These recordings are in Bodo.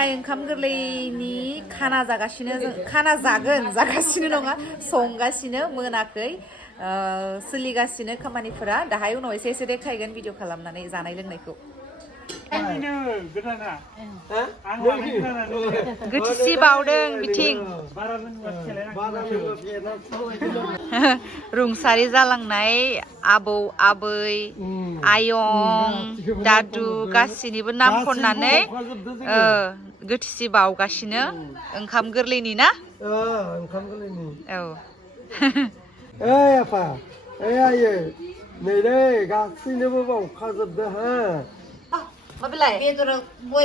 दिनैहाय ओंखाम गोरलैनि खाना जागासिनो खाना जागासिनो नङा संगासिनो मोनाखै सोलिगासिनो खामानिफोरा दाहाय उनाव एसे एसे देखायगोन भिडिअ खालामनानै जानाय लोंनायखौ गोथिसि बावदों बिथिं रुंसारि जालांनाय आबौ आबै आयं दादु गासिनिबो नाम खननानै गोथिसि बावगासिनो ओंखाम गोरलैनि ना ओंखाम गोरलैनि औ ओइ आफा ओइ आयै नै गासैनोबो बावखाजोबदो हा माबेलाय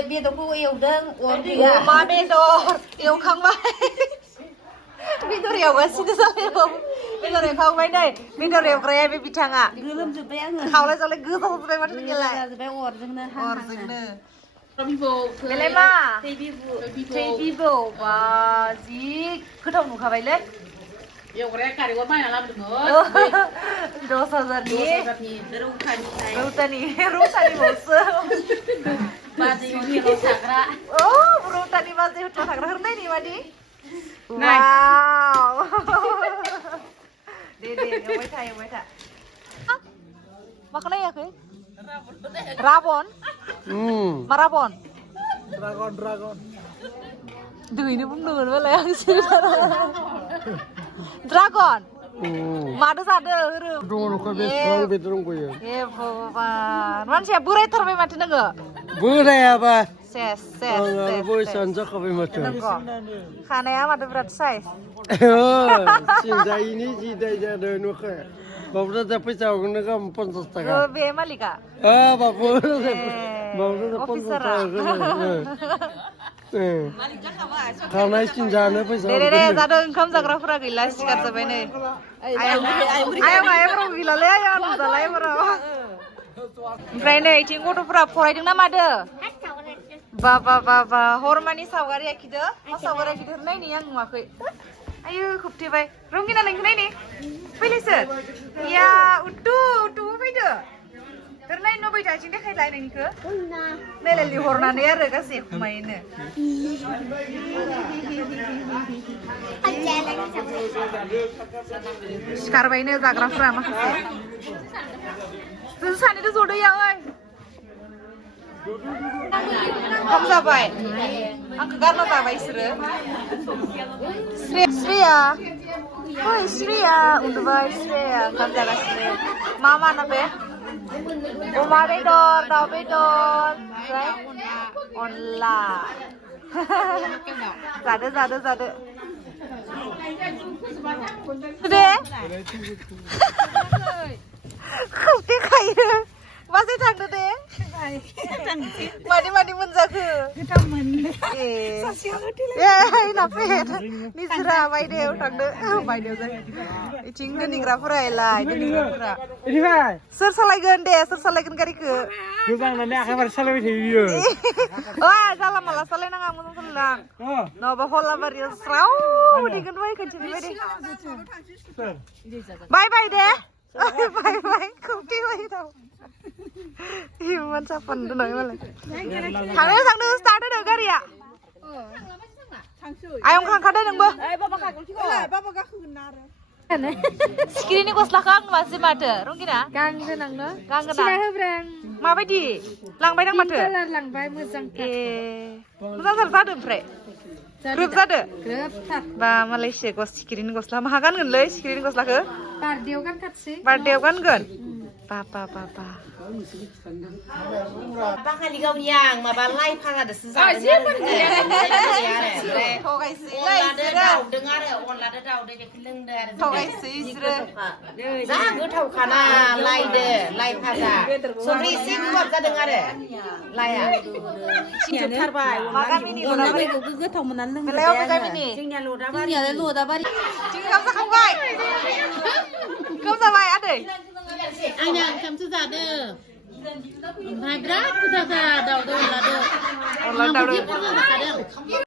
बेदरखौ एवदों अर गैया अमा बेदर एवखांबाय बेदर एवगासिनो जालायाव बेदर एवखांबाय नै बेदर एवग्राया बे बिथाङा गोलोमजोब्बाय आङो खावलाय जावलाय गोजावजोब्बाय माथो नोंनियालाय अरजोंनो बेलाय मा थै बिबौ बा जि गोथाव नुखाबायलै एवग्राया कारिगर बायना लाबोदोंमोन 10,000नि रौतानि बावसो बाजै हटेलाव थाग्रा रौतानि बाजै हटेलाव थाग्रा होननायनि मादि वाव दे एवबाय था माखौ नायाखै राबन मा राबन ड्रागन दोहैनो बुंदोंमोन मालाय आं ड्रागन मादो जादो ए भगबान मानसिया बोरायथारबाय माथो नोङो बोरायाबा सेस बैसोआनो जाखाबाय माथो खानाया माथो बिराद साइज सिंजायिनि जि दाय जादों नुखो बाबुरा जा फैसा हरनो गाहाम 50 थाखा बे मालिका बाबु अफिसारा खानाय सिन जानो फैसा दे जादों ओंखाम जाग्राफोरा गैला सिखार जाबाय नै आयं गैलालै आयं नुजालाय बाराव ओमफ्राय नै इथिं गथ'फोरा फरायदों ना मादो बा हरमानि सावगारि आखिदो मा सावगारि आखिदो नायनि आं नुवाखै आयु खोबथेबाय रंगिना नोंखौ नायनि फैलायसो या उट्टु फैदो नाय नबै आथिं देखायलाय नोंनिखौ नायलाय लिहरनानै आरो गासै खुमायैनो सिखारबायनो जाग्राफोरा माखासे जों सानैजों ज'दैया ओइ ओंखाम जाबाय आंखौ गारना जाबाय बिसोरो श्रेया उन्दुबाय श्रेया ओंखाम जागासिनो मा ना बे अमा बेदर दाउ बेदर अनला जादो दे खोबथेखायो माजों थांदो दे मादि मोनजाखो गोथाव मोनदो निजिरा बायदेव थांदो बायदेव जायो इथिं दोनग्राफोरा सोर सालायगोन गारिखौ गोबांनानै आखाइ सालायबाय थायो बियो जाला माला सालायनाङा मोजां सालायलां नङाबा हलाबारियाव स्राव दिगोन बाय खोन्थिबाय बाय दे बाय खोबथि बाय दाव इमान साफान दोननाय मालाय थांदो स्टार्ट होदो गारिया आयं खांखादो नोंबो सिखिरिनि गस्लाखौ आं नुवासै माथो रंगिना गांगोनांनो माबायदि लांबाय दां माथो लांबाय मोजां मोजांथार जादो ओमफ्राय ग्रोब जादो बा मालायसो सिखिरिनि गस्ला माहा गानगोनलै सिखिरिनि गस्लाखौ बार्थडेयाव गानगोन बाबा बाखालि गावनि आं माबा लाइ फागादोसो जादों जा गोथावखाना लाइदो लाइ फाजा संख्रि एसे गोबाब जादों आरो लाइआ गोथाव मोननानै जोंनिया लदाबारि ओंखाम जाखांबाय ओंखाम जाबाय आदै आंना ओंखामसो जादो ओमफ्राय बिराद गोथावथार दाउदो अनलादो